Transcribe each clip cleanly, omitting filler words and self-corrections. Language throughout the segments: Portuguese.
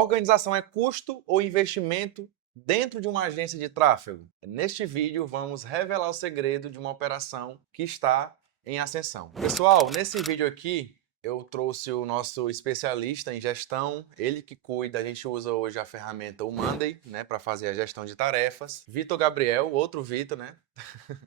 Organização é custo ou investimento dentro de uma agência de tráfego? Neste vídeo vamos revelar o segredo de uma operação que está em ascensão. Pessoal, nesse vídeo aqui eu trouxe o nosso especialista em gestão, ele que cuida, a gente usa hoje a ferramenta o Monday, né, para fazer a gestão de tarefas. Vitor Gabriel, outro Vitor, né,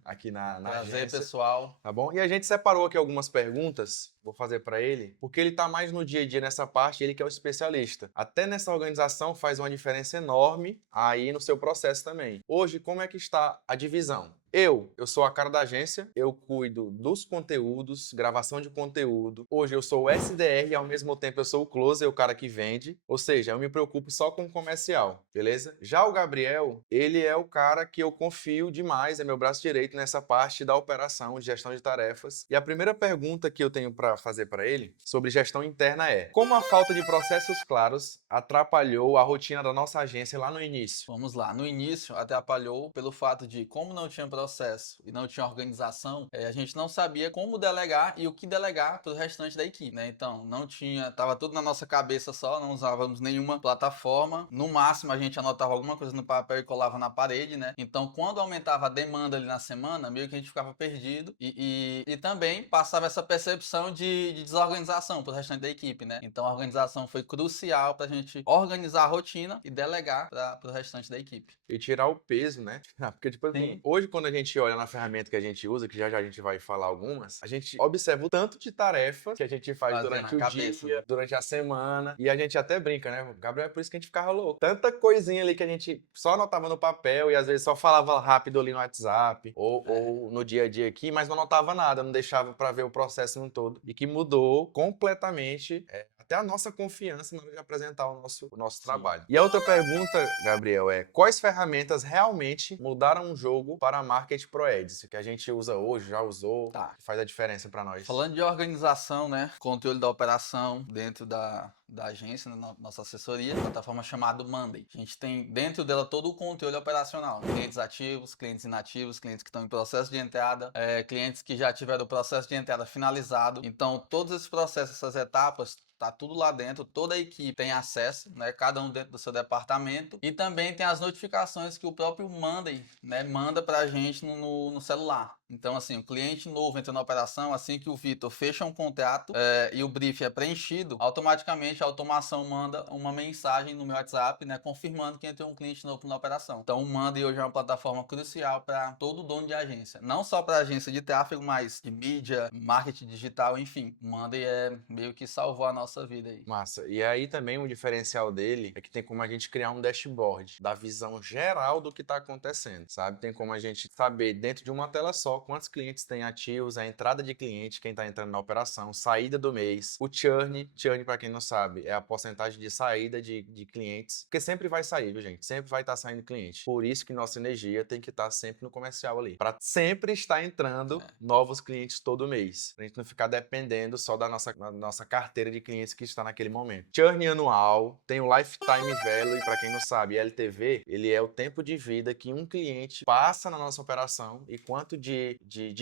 aqui na Prazer, agência. pessoal. Tá bom? E a gente separou aqui algumas perguntas, vou fazer para ele, porque ele tá mais no dia a dia nessa parte, ele que é o especialista. Até nessa organização faz uma diferença enorme aí no seu processo também. Hoje, como é que está a divisão? Eu sou a cara da agência, eu cuido dos conteúdos, gravação de conteúdo. Hoje eu sou o SDR e ao mesmo tempo eu sou o closer, o cara que vende. Ou seja, eu me preocupo só com o comercial, beleza? Já o Gabriel, ele é o cara que eu confio demais, é meu braço direito nessa parte da operação, de gestão de tarefas. E a primeira pergunta que eu tenho para fazer para ele sobre gestão interna é: como a falta de processos claros atrapalhou a rotina da nossa agência lá no início? Vamos lá. No início, atrapalhou pelo fato de, como não tinha processo e não tinha organização, a gente não sabia como delegar e o que delegar para o restante da equipe, né? Então, não tinha, tava tudo na nossa cabeça só, não usávamos nenhuma plataforma. No máximo, a gente anotava alguma coisa no papel e colava na parede, né? Então, quando aumentava a demanda ali na semana, meio que a gente ficava perdido e também passava essa percepção de desorganização para o restante da equipe, né? Então, a organização foi crucial para a gente organizar a rotina e delegar para o restante da equipe. E tirar o peso, né? Porque, tipo assim, Sim. hoje quando a gente olha na ferramenta que a gente usa, que já já a gente vai falar algumas, a gente observa o tanto de tarefas que a gente faz Fazer na durante o cabeça, né? dia, durante a semana, e a gente até brinca, né? Gabriel, é por isso que a gente ficava louco. Tanta coisinha ali que a gente só anotava no papel e às vezes só falava rápido ali no WhatsApp É. ou no dia a dia aqui, mas não anotava nada, não deixava pra ver o processo no todo. E que mudou completamente até a nossa confiança na hora de apresentar o nosso Sim. trabalho. E a outra pergunta, Gabriel, é: quais ferramentas realmente mudaram o jogo para a Market Pro Ads? Que a gente usa hoje, já usou, Tá. que faz a diferença para nós. Falando de organização, né? Controle da operação dentro da agência, né, nossa assessoria, plataforma chamada Monday. A gente tem dentro dela todo o controle operacional. Clientes ativos, clientes inativos, clientes que estão em processo de entrada, clientes que já tiveram o processo de entrada finalizado. Então, todos esses processos, essas etapas, tá tudo lá dentro, toda a equipe tem acesso, né? Cada um dentro do seu departamento. E também tem as notificações que o próprio Monday, né, manda pra gente no celular. Então, assim, o cliente novo entra na operação, assim que o Vitor fecha um contrato e o brief é preenchido, automaticamente a automação manda uma mensagem no meu WhatsApp, né, confirmando que entrou um cliente novo na operação. Então, o Monday hoje é uma plataforma crucial para todo dono de agência. Não só para agência de tráfego, mas de mídia, marketing digital, enfim. O Monday meio que salvou a nossa vida aí. Massa. E aí também o diferencial dele é que tem como a gente criar um dashboard da visão geral do que está acontecendo, sabe? Tem como a gente saber dentro de uma tela só quantos clientes tem ativos, a entrada de cliente, quem está entrando na operação, saída do mês, o churn para quem não sabe, é a porcentagem de saída de clientes, porque sempre vai sair, viu, gente? Sempre vai estar saindo cliente. Por isso que nossa energia tem que estar sempre no comercial ali, para sempre estar entrando É. novos clientes todo mês, pra gente não ficar dependendo só da nossa carteira de clientes que está naquele momento. Churn anual, tem o Lifetime Value, para quem não sabe, LTV, ele é o tempo de vida que um cliente passa na nossa operação e quanto de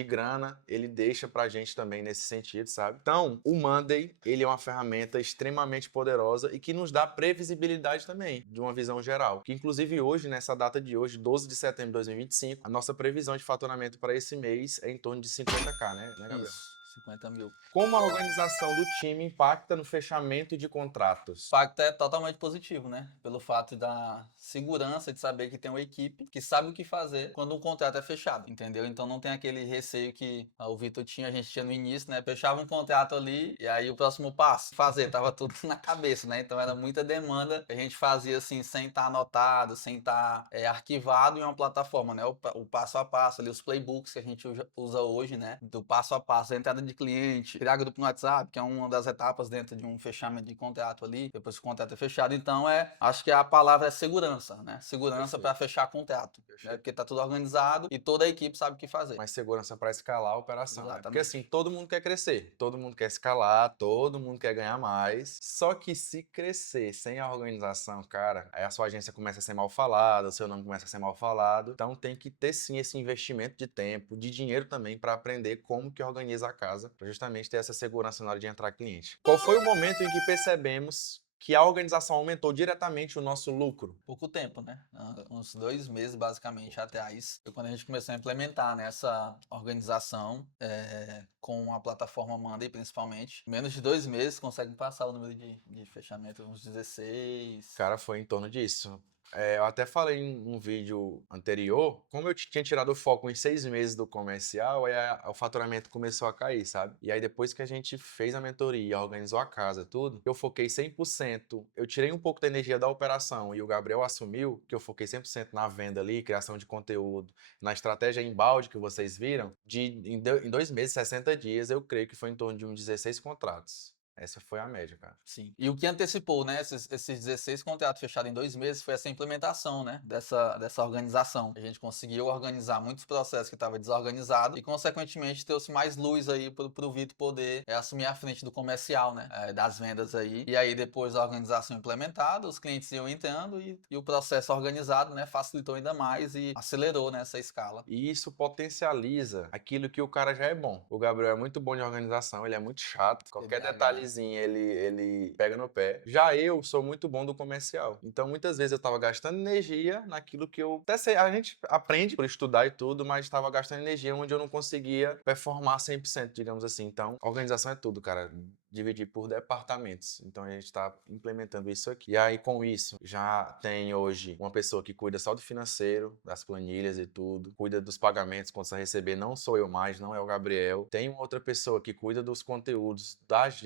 grana ele deixa pra gente também nesse sentido, sabe? Então, o Monday, ele é uma ferramenta extremamente poderosa e que nos dá previsibilidade também, de uma visão geral. Que inclusive hoje, nessa data de hoje, 12 de setembro de 2025, a nossa previsão de faturamento para esse mês é em torno de 50k, né, Gabriel? Isso, 50 mil. Como a organização do time impacta no fechamento de O contratos? impacto é totalmente positivo, né? Pelo fato da segurança de saber que tem uma equipe que sabe o que fazer quando um contrato é fechado, entendeu? Então não tem aquele receio que o Vitor tinha, a gente tinha no início, né? Fechava um contrato ali e aí o próximo passo, fazer, tava tudo na cabeça, né? Então era muita demanda que a gente fazia assim, sem estar anotado, sem estar arquivado em uma plataforma, né? O passo a passo ali, os playbooks que a gente usa hoje, né? Do passo a passo, a entrada de cliente, criar grupo no WhatsApp, que é uma das etapas dentro de um fechamento de contrato ali, depois que o contrato é fechado. Então, acho que a palavra é segurança, né? Segurança para Perfeito, fechar contrato, né? perfeito. Porque tá tudo organizado e toda a equipe sabe o que fazer. Mais segurança para escalar a operação, né? Porque assim, Exatamente. todo mundo quer crescer, todo mundo quer escalar, todo mundo quer ganhar mais. Só que se crescer sem a organização, cara, aí a sua agência começa a ser mal falada, o seu nome começa a ser mal falado. Então tem que ter sim esse investimento de tempo, de dinheiro também para aprender como que organiza a casa, para justamente ter essa segurança na hora de entrar cliente. Qual foi o momento em que percebemos que a organização aumentou diretamente o nosso lucro? Pouco tempo, né? Uns 2 meses, basicamente, atrás, foi quando a gente começou a implementar nessa organização com a plataforma Monday, principalmente. Menos de 2 meses consegue passar o número de fechamento, uns 16. Cara, foi em torno disso. Eu até falei em um vídeo anterior, como eu tinha tirado o foco em 6 meses do comercial, o faturamento começou a cair, sabe? E aí depois que a gente fez a mentoria, organizou a casa, tudo, eu foquei 100%, eu tirei um pouco da energia da operação e o Gabriel assumiu que eu foquei 100% na venda ali, criação de conteúdo, na estratégia embalde que vocês viram, em 2 meses, 60 dias, eu creio que foi em torno de uns 16 contratos. Essa foi a média, cara. Sim. E o que antecipou, né, esses 16 contratos fechados em 2 meses foi essa implementação, né, dessa organização. A gente conseguiu organizar muitos processos que estavam desorganizados e, consequentemente, trouxe mais luz aí pro Vitor poder assumir a frente do comercial, né, das vendas aí. E aí, depois da organização implementada, os clientes iam entrando e o processo organizado, né, facilitou ainda mais e acelerou nessa escala. E isso potencializa aquilo que o cara já é bom. O Gabriel é muito bom de organização, ele é muito chato. Qualquer TDAH. detalhezinho ele pega no pé. Já eu sou muito bom do comercial. Então muitas vezes eu tava gastando energia naquilo que eu até sei, a gente aprende por estudar e tudo, mas estava gastando energia onde eu não conseguia performar 100%, digamos assim. Então, organização é tudo, cara. Dividir por departamentos. Então a gente está implementando isso aqui. E aí, com isso, já tem hoje uma pessoa que cuida só do financeiro, das planilhas e tudo, cuida dos pagamentos quando você receber. Não sou eu mais, não é o Gabriel. Tem uma outra pessoa que cuida dos conteúdos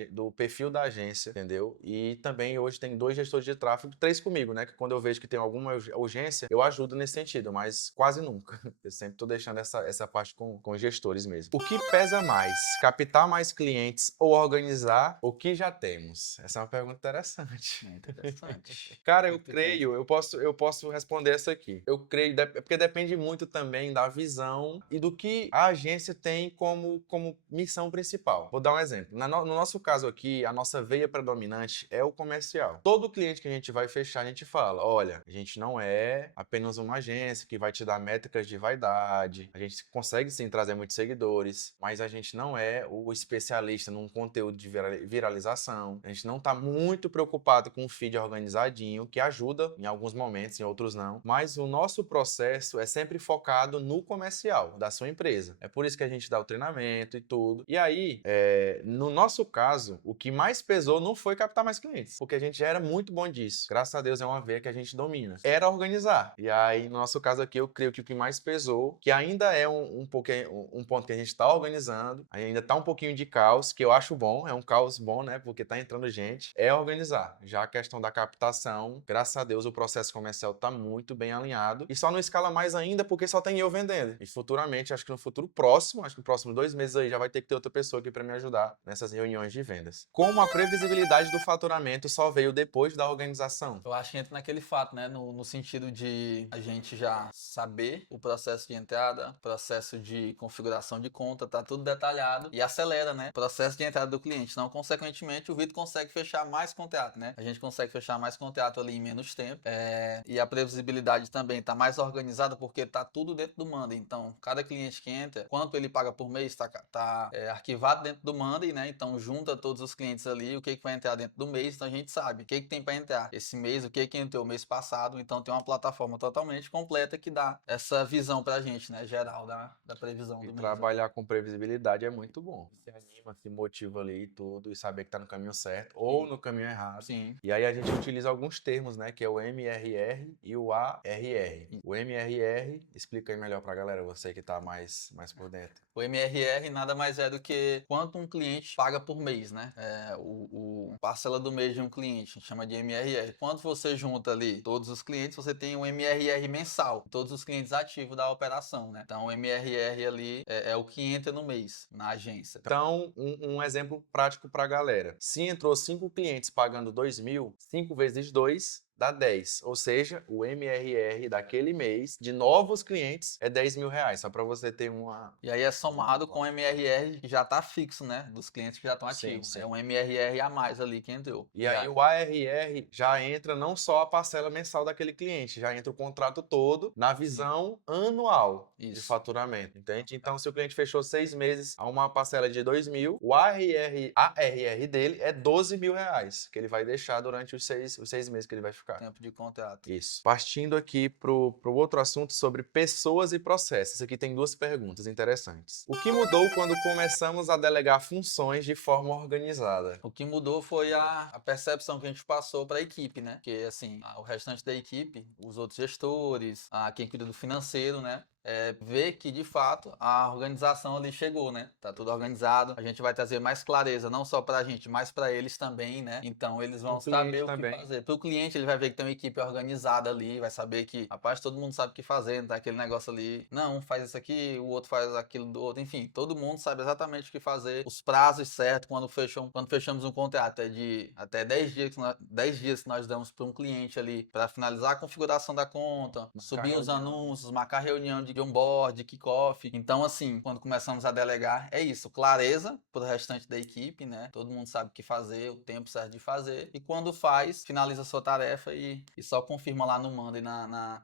do perfil da agência, entendeu? E também hoje tem 2 gestores de tráfego, 3 comigo, né? Que quando eu vejo que tem alguma urgência, eu ajudo nesse sentido, mas quase nunca. Eu sempre tô deixando essa parte com os gestores mesmo. O que pesa mais? Captar mais clientes ou organizar o que já temos? Essa é uma pergunta interessante. Interessante. Cara, eu creio, eu posso responder essa aqui. Eu creio, porque depende muito também da visão e do que a agência tem como missão principal. Vou dar um exemplo. No nosso caso aqui, a nossa veia predominante é o comercial. Todo cliente que a gente vai fechar, a gente fala, olha, a gente não é apenas uma agência que vai te dar métricas de vaidade, a gente consegue sim trazer muitos seguidores, mas a gente não é o especialista num conteúdo de viralização. A gente não está muito preocupado com o feed organizadinho, que ajuda em alguns momentos, em outros não. Mas o nosso processo é sempre focado no comercial da sua empresa. É por isso que a gente dá o treinamento e tudo. E aí, no nosso caso, o que mais pesou não foi captar mais clientes, porque a gente já era muito bom disso. Graças a Deus é uma veia que a gente domina. Era organizar. E aí, no nosso caso aqui, eu creio que o que mais pesou, que ainda é um ponto que a gente está organizando, ainda está um pouquinho de caos, que eu acho bom, é um caos bom, né? Porque tá entrando gente, é organizar. Já a questão da captação, graças a Deus o processo comercial tá muito bem alinhado e só não escala mais ainda porque só tem eu vendendo. E futuramente, acho que no futuro próximo, acho que no próximo 2 meses aí já vai ter que ter outra pessoa aqui para me ajudar nessas reuniões de vendas. Como a previsibilidade do faturamento só veio depois da organização? Eu acho que entra naquele fato, né? No sentido de a gente já saber o processo de entrada, processo de configuração de conta, tá tudo detalhado e acelera, né? O processo de entrada do cliente. Então, consequentemente, o Vitor consegue fechar mais contrato, né? A gente consegue fechar mais contrato ali em menos tempo. E a previsibilidade também tá mais organizada porque tá tudo dentro do Monday. Então, cada cliente que entra, quanto ele paga por mês, tá arquivado dentro do Monday, né? Então, junta todos os clientes ali, o que vai entrar dentro do mês. Então, a gente sabe o que tem para entrar esse mês, o que entrou mês passado. Então, tem uma plataforma totalmente completa que dá essa visão pra gente, né? Geral da previsão do mês. Trabalhar com previsibilidade é muito bom. Se anima, se motiva ali e tudo, e saber que tá no caminho certo ou no caminho errado. Sim. E aí a gente utiliza alguns termos, né? Que é o MRR e o ARR. O MRR, explica aí melhor pra galera, você que tá mais por dentro. O MRR nada mais é do que quanto um cliente paga por mês, né? O parcela do mês de um cliente, a gente chama de MRR. Quando você junta ali todos os clientes, você tem um MRR mensal, todos os clientes ativos da operação, né? Então o MRR ali é o que entra no mês, na agência. Então, um exemplo prático pra galera. Se entrou 5 clientes pagando 2.000, 5 vezes 2 dá 10. Ou seja, o MRR daquele mês de novos clientes é 10 mil reais, só para você ter uma... E aí é somado com o MRR que já tá fixo, né? Dos clientes que já estão Sim, ativos. É sim. um MRR a mais ali que entrou. E aí o ARR já entra não só a parcela mensal daquele cliente, já entra o contrato todo na visão anual de Isso. faturamento, entende? Então, se o cliente fechou 6 meses a uma parcela de 2 mil, o ARR dele é 12 mil reais, que ele vai deixar durante os seis meses que ele vai ficar. Tempo de contrato. Isso. Partindo aqui pro outro assunto sobre pessoas e processos. Aqui tem duas perguntas interessantes. O que mudou quando começamos a delegar funções de forma organizada? O que mudou foi a percepção que a gente passou para a equipe, né? Porque, assim, o restante da equipe, os outros gestores, quem cuida do financeiro, né? Ver que, de fato, a organização ali chegou, né? Tá tudo organizado. A gente vai trazer mais clareza, não só para a gente, mas para eles também, né? Então, eles vão O cliente saber o que também. fazer. Para o cliente, ele vai ver que tem uma equipe organizada ali, vai saber que, rapaz, todo mundo sabe o que fazer, não tá aquele negócio ali, não, um faz isso aqui, o outro faz aquilo do outro, enfim, todo mundo sabe exatamente o que fazer, os prazos certos quando fechamos um contrato, é de até 10 dias 10 dias que nós damos para um cliente ali para finalizar a configuração da conta, subir os anúncios, marcar reunião de onboard, de kickoff. Então, assim, quando começamos a delegar, é isso, clareza pro restante da equipe, né? Todo mundo sabe o que fazer, o tempo certo de fazer. E quando faz, finaliza a sua tarefa e só confirma lá no Monday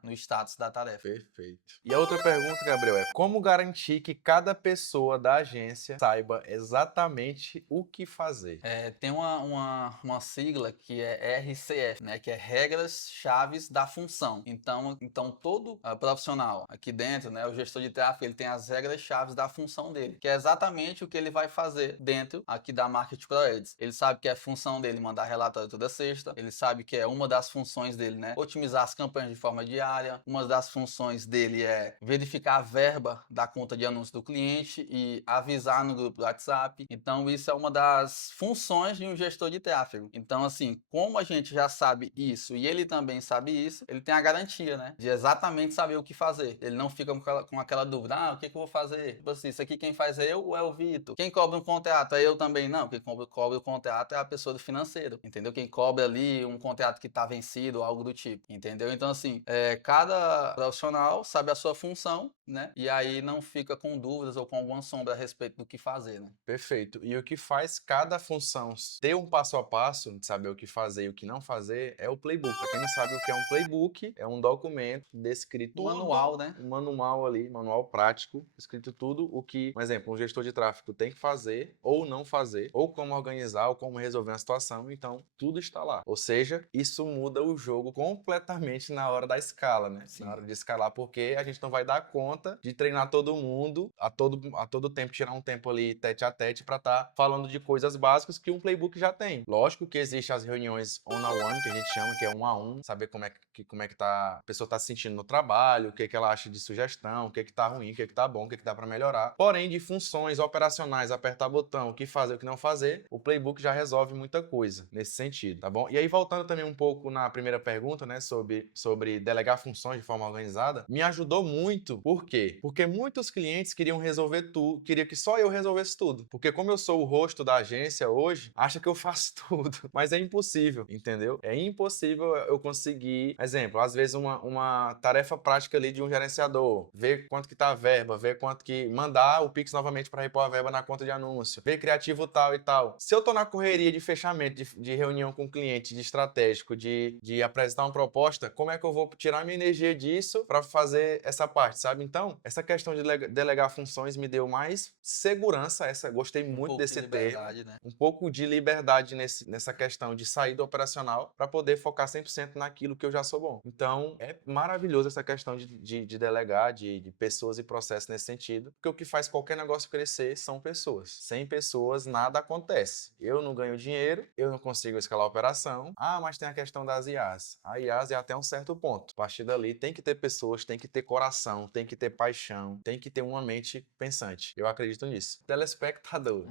no status da tarefa. Perfeito. E a outra pergunta, Gabriel, é como garantir que cada pessoa da agência saiba exatamente o que fazer? Tem uma sigla que é RCF, né? Que é Regras Chaves da Função. Então todo profissional aqui dentro, né? O gestor de tráfego, ele tem as regras chaves da função dele, que é exatamente o que ele vai fazer dentro aqui da Market Pro Ads. Ele sabe que é a função dele mandar relatório toda sexta, ele sabe que é uma das funções dele, né? Otimizar as campanhas de forma diária, uma das funções dele é verificar a verba da conta de anúncio do cliente e avisar no grupo do WhatsApp. Então, isso é uma das funções de um gestor de tráfego. Então, assim, como a gente já sabe isso e ele também sabe isso, ele tem a garantia, né? De exatamente saber o que fazer. Ele não fica com aquela dúvida, o que eu vou fazer? Tipo assim, isso aqui quem faz é eu ou é o Vitor? Quem cobra um contrato é eu também? Não, quem cobra o contrato é a pessoa do financeiro, entendeu? Quem cobra ali um contrato que tá vencido ou algo do tipo, entendeu? Então, assim, cada profissional sabe a sua função, né? E aí não fica com dúvidas ou com alguma sombra a respeito do que fazer, né? Perfeito. E o que faz cada função ter um passo a passo de saber o que fazer e o que não fazer é o playbook. Para quem não sabe o que é um playbook, é um documento descrito Um manual, né? um manual ali, manual prático, escrito tudo o que, por exemplo, um gestor de tráfego tem que fazer ou não fazer, ou como organizar, ou como resolver uma situação. Então, tudo está lá. Ou seja, isso muda o jogo completamente na hora da escala, né? Sim. Na hora de escalar, porque a gente não vai dar conta de treinar todo mundo a todo tempo, tirar um tempo ali tete a tete para estar falando de coisas básicas que um playbook já tem. Lógico que existem as reuniões one-on-one, que a gente chama, que é um a um, saber como é que a pessoa tá se sentindo no trabalho, o que ela acha de sugestão, o que tá ruim, o que tá bom, o que dá para melhorar. Porém, de funções operacionais, apertar botão, o que fazer, o que não fazer, o playbook já resolve muita coisa nesse sentido, tá bom? E aí, voltando também um pouco na primeira pergunta, né, sobre delegar funções de forma organizada, me ajudou muito. Por quê? Porque muitos clientes queriam resolver tudo, queria que só eu resolvesse tudo. Porque como eu sou o rosto da agência hoje, acha que eu faço tudo. Mas é impossível, entendeu? É impossível eu conseguir, exemplo, às vezes uma tarefa prática ali de um gerenciador, ver quanto que tá a verba, ver quanto que mandar o Pix novamente para repor a verba na conta de anúncio, ver criativo tal e tal. Se eu tô na correria de fechamento, de reunião com o cliente, de estratégico, de apresentar uma proposta, como é que eu vou tirar minha energia disso para fazer essa parte, sabe? Então, essa questão de delegar funções me deu mais segurança, gostei muito desse termo, Né? um pouco de liberdade nessa questão de sair do operacional para poder focar 100% naquilo que eu já sou bom. Então, é maravilhoso essa questão de delegar, de pessoas e processos nesse sentido, porque o que faz qualquer negócio crescer são pessoas. Sem pessoas, nada acontece. Eu não ganho dinheiro, eu não consigo escalar a operação. Mas tem a questão das IAs. A IAs é até um certo ponto. A partir dali, tem que ter pessoas, tem que ter coração, tem que ter paixão, tem que ter uma mente pensante. Eu acredito nisso. Telespectador.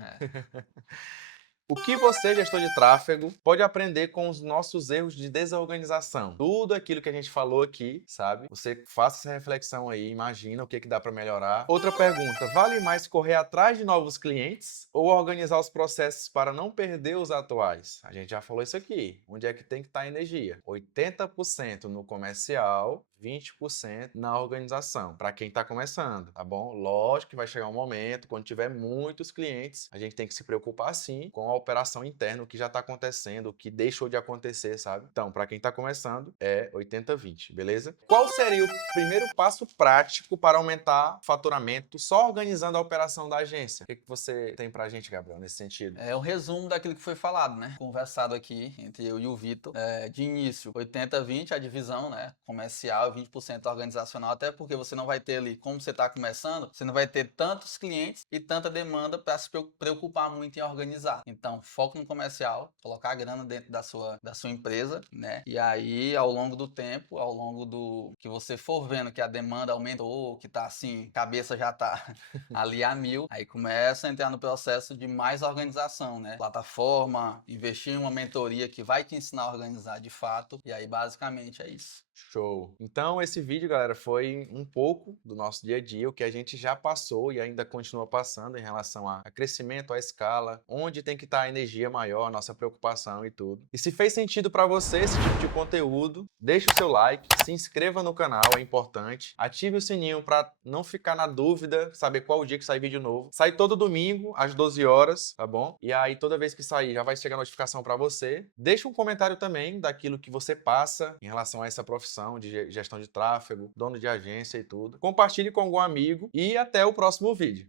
O que você, gestor de tráfego, pode aprender com os nossos erros de desorganização? Tudo aquilo que a gente falou aqui, sabe? Você faça essa reflexão aí, imagina o que dá para melhorar. Outra pergunta, vale mais correr atrás de novos clientes ou organizar os processos para não perder os atuais? A gente já falou isso aqui. Onde é que tem que estar a energia? 80% no comercial, 20% na organização, para quem está começando, tá bom? Lógico que vai chegar um momento, quando tiver muitos clientes, a gente tem que se preocupar sim com a operação interna, o que já está acontecendo, o que deixou de acontecer, sabe? Então, para quem está começando, é 80-20, beleza? Qual seria o primeiro passo prático para aumentar o faturamento só organizando a operação da agência? O que você tem pra gente, Gabriel, nesse sentido? É o resumo daquilo que foi falado, né? Conversado aqui entre eu e o Vitor. De início, 80-20 a divisão, né? Comercial, 20% organizacional, até porque você não vai ter ali, como você está começando, você não vai ter tantos clientes e tanta demanda para se preocupar muito em organizar. Então, foco no comercial, colocar a grana dentro da sua empresa, né? E aí, ao longo do tempo, ao longo do que você for vendo que a demanda aumentou, que tá assim, cabeça já tá ali a mil, aí começa a entrar no processo de mais organização, né? Plataforma, investir em uma mentoria que vai te ensinar a organizar de fato, e aí basicamente é isso. Show! Então, esse vídeo, galera, foi um pouco do nosso dia a dia, o que a gente já passou e ainda continua passando em relação a crescimento, a escala, onde tem que estar a energia maior, a nossa preocupação e tudo. E se fez sentido para você esse tipo de conteúdo, deixe o seu like, se inscreva no canal, é importante. Ative o sininho para não ficar na dúvida, saber qual o dia que sai vídeo novo. Sai todo domingo, às 12 horas, tá bom? E aí, toda vez que sair, já vai chegar a notificação para você. Deixe um comentário também daquilo que você passa em relação a essa profissão de gestão de tráfego, dono de agência e tudo. Compartilhe com algum amigo e até o próximo vídeo.